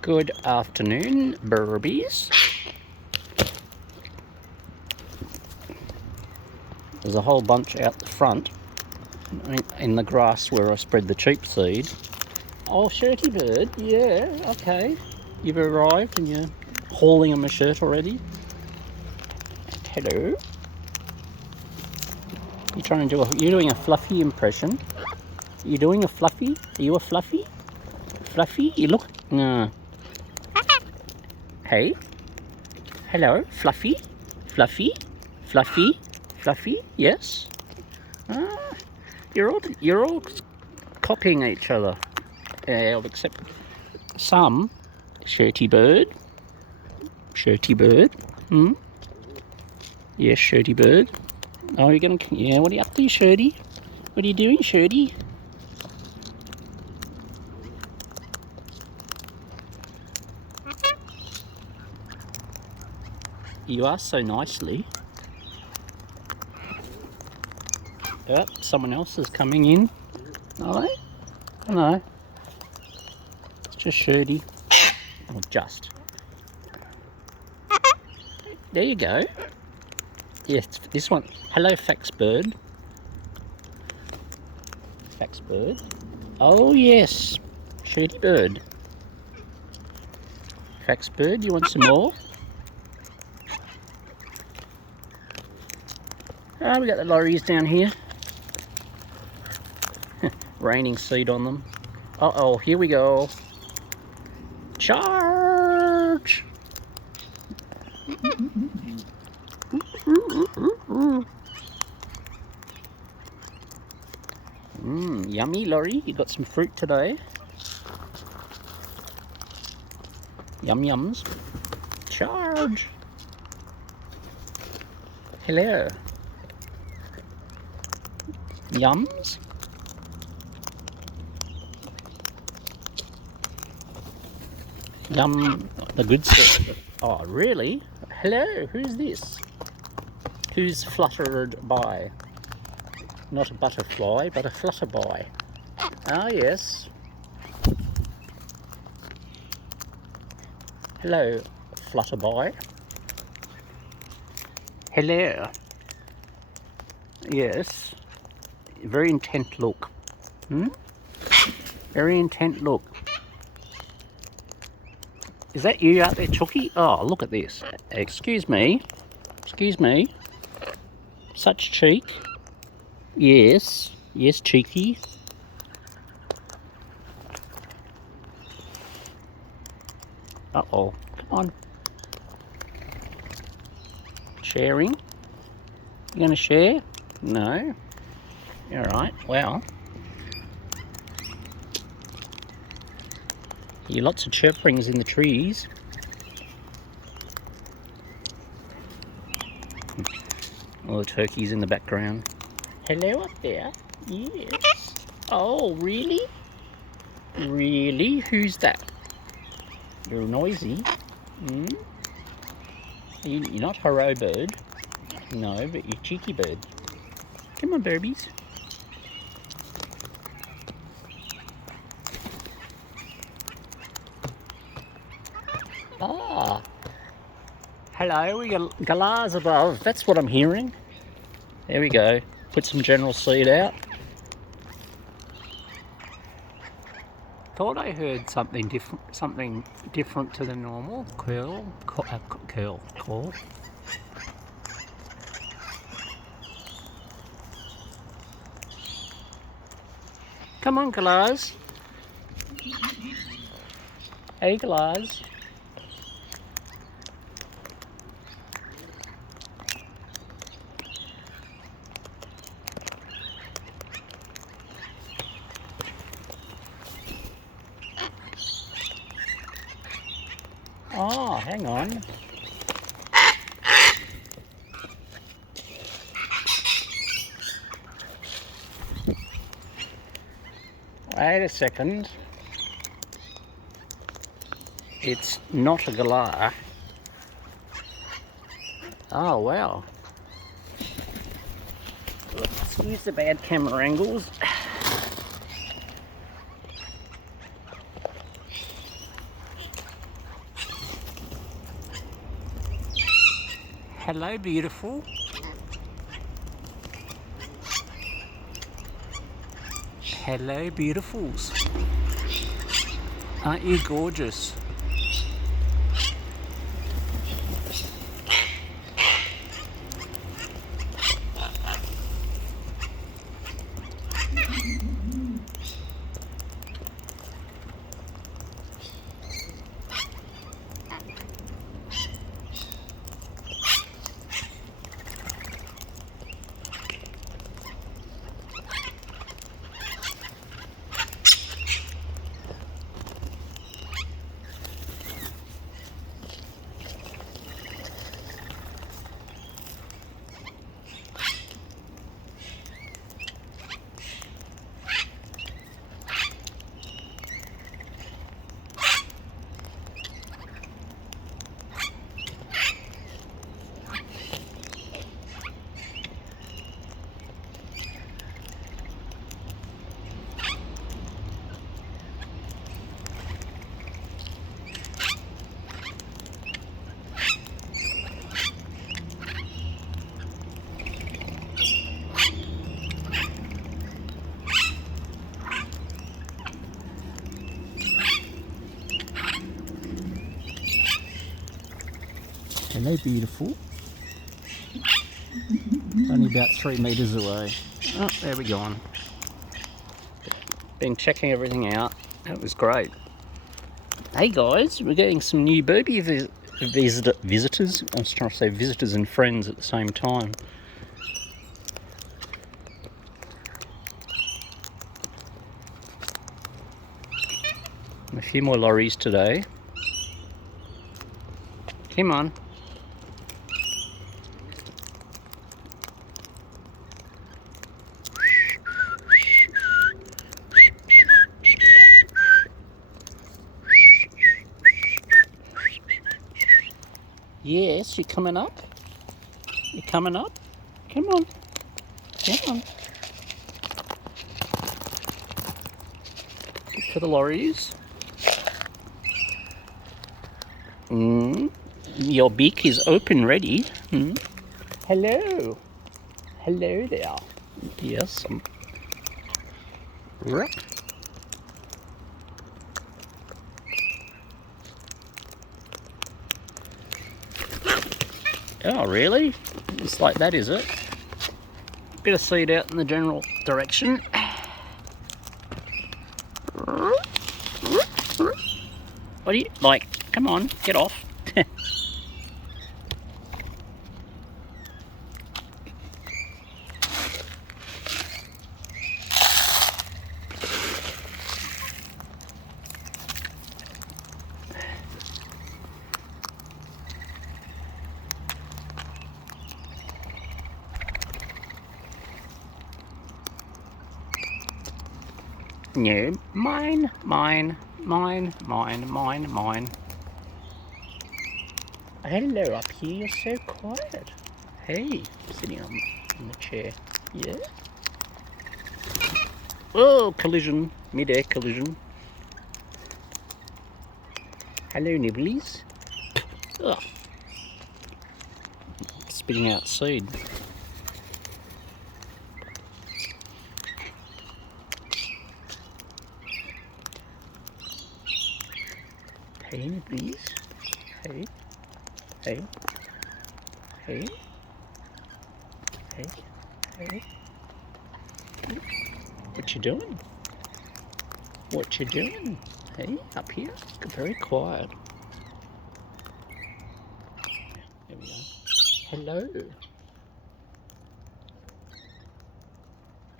Good afternoon, birdies. There's a whole bunch out the front in the grass where I spread the cheap seed. Oh, shirty bird, yeah, okay. You've arrived and you're hauling them a shirt already. Hello. You're doing a fluffy impression. You're doing a fluffy? Are you a fluffy? Fluffy? You look. Hey. Hello, fluffy. Fluffy. Fluffy. Fluffy. Yes. You're all copying each other. Yeah, except some. Shirty bird. Shirty bird. Yes, shirty bird. Oh, you're gonna. Yeah, what are you up to, Shirty? What are you doing, Shirty? You asked so nicely. Oh, someone else is coming in. Are they? I know. It's just Shirty. Or just. There you go. Yes, this one. Hello, Fax Bird. Fax Bird. Oh, yes. Shirty Bird. Fax Bird, you want some more? Oh, we got the lorries down here. Raining seed on them. Uh-oh, here we go. Charge! Yummy, lorry. You got some fruit today. Yum yums. Charge! Hello. Yums? Yum, the good stuff. Oh, really? Hello, who's this? Who's fluttered by? Not a butterfly, but a flutterby. Ah, yes. Hello, flutterby. Hello. Yes. Very intent look. Very intent look. Is that you out there, Chucky? Oh, look at this. Excuse me. Excuse me. Such cheek. Yes. Yes, cheeky. Uh-oh. Come on. Sharing? You gonna share? No. Alright, well. Hear lots of chirpings in the trees. All the turkeys in the background. Hello up there. Yes. Oh, really? Really? Who's that? You're noisy. You're not Haro bird. No, but you're cheeky bird. Come on, birdies. Ah. Hello, we got galahs above. That's what I'm hearing. There we go. Put some general seed out. Thought I heard something different to the normal call. Come on, galahs. Hey, galahs. Oh, hang on. Wait a second. It's not a galah. Oh, wow. Excuse the bad camera angles. Hello, beautiful. Hello, beautifuls. Aren't you gorgeous? Hello, beautiful. Only about 3 meters away. Oh, there we go. Been checking everything out. That was great. Hey guys, we're getting some new birdie visitors. I was trying to say visitors and friends at the same time. A few more lorries today. Come on. Yes, you're coming up. You're coming up. Come on. Come on. Good for the lorries. Your beak is open, ready. Hello. Hello there. Yes. Oh, really? It's like that, is it? Bit of seed out in the general direction. What do you like? Come on, get off. No, mine, mine, mine, mine, mine, mine. Hello up here, you're so quiet. Hey, sitting on in the chair. Yeah? Oh, collision. Mid-air collision. Hello, nibblies. Ugh. Spitting out seed. Hey, nibblies. Hey. Hey. Hey. Hey. Hey. What you doing? What you doing? Hey, up here? Very quiet. There we go. Hello.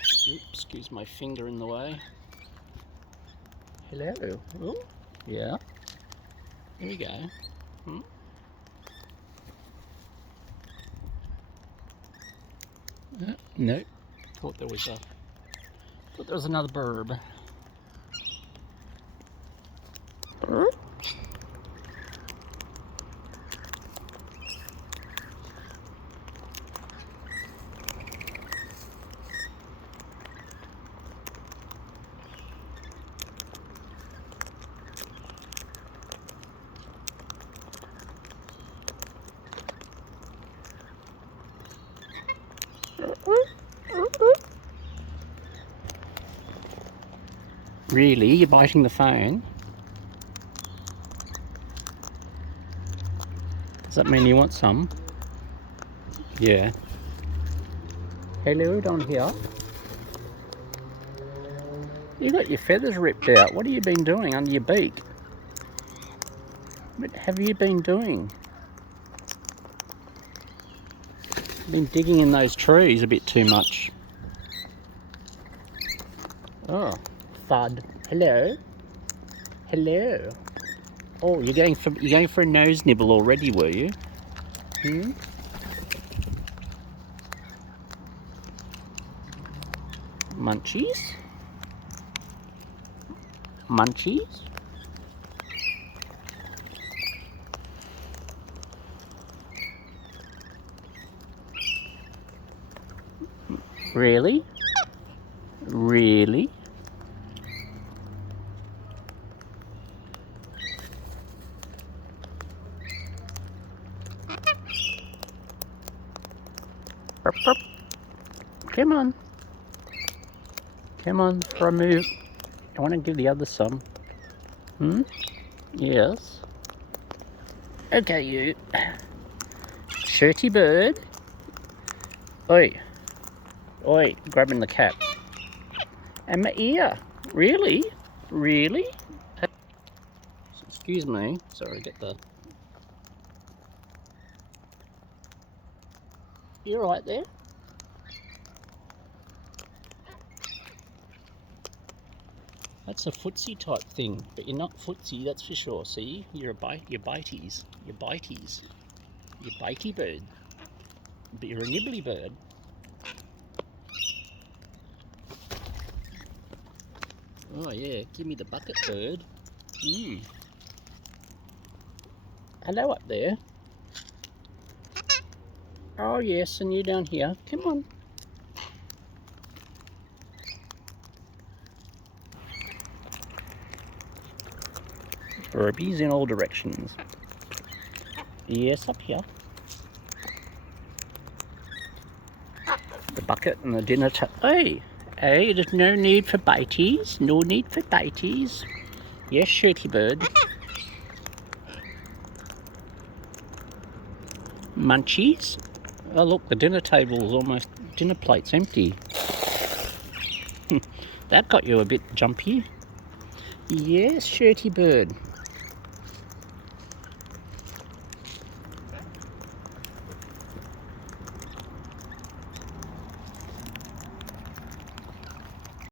Oops, excuse my finger in the way. Hello. Oh, yeah. Here we go. No. Thought there was another bird. Really? You're biting the phone? Does that mean you want some? Yeah. Hello, down here. You got your feathers ripped out. What have you been doing under your beak? What have you been doing? Been digging in those trees a bit too much. Oh, thud. Hello. Hello. Oh, you're going for a nose nibble already, were you? Hmm? Munchies? Munchies? Really? Really? Burp, burp. Come on. Come on for a move. I want to give the others some. Hmm? Yes. Okay, you. Shirty bird. Oi. Oi, grabbing the cap. And my ear. Really? Really? Excuse me. Sorry, get the... You right there? That's a footsie type thing, but you're not footsie, that's for sure. See, you're you're bities. You're bities. You're bitey bird. But you're a nibbly bird. Oh yeah, give me the bucket bird. Hello up there. Oh yes, and you down here. Come on. Birdies in all directions. Yes, up here. The bucket and the dinner Hey! Hey, there's no need for bities. No need for bities. Yes, shirty bird. Munchies? Oh look, the dinner dinner plate's empty. That got you a bit jumpy. Yes, shirty bird.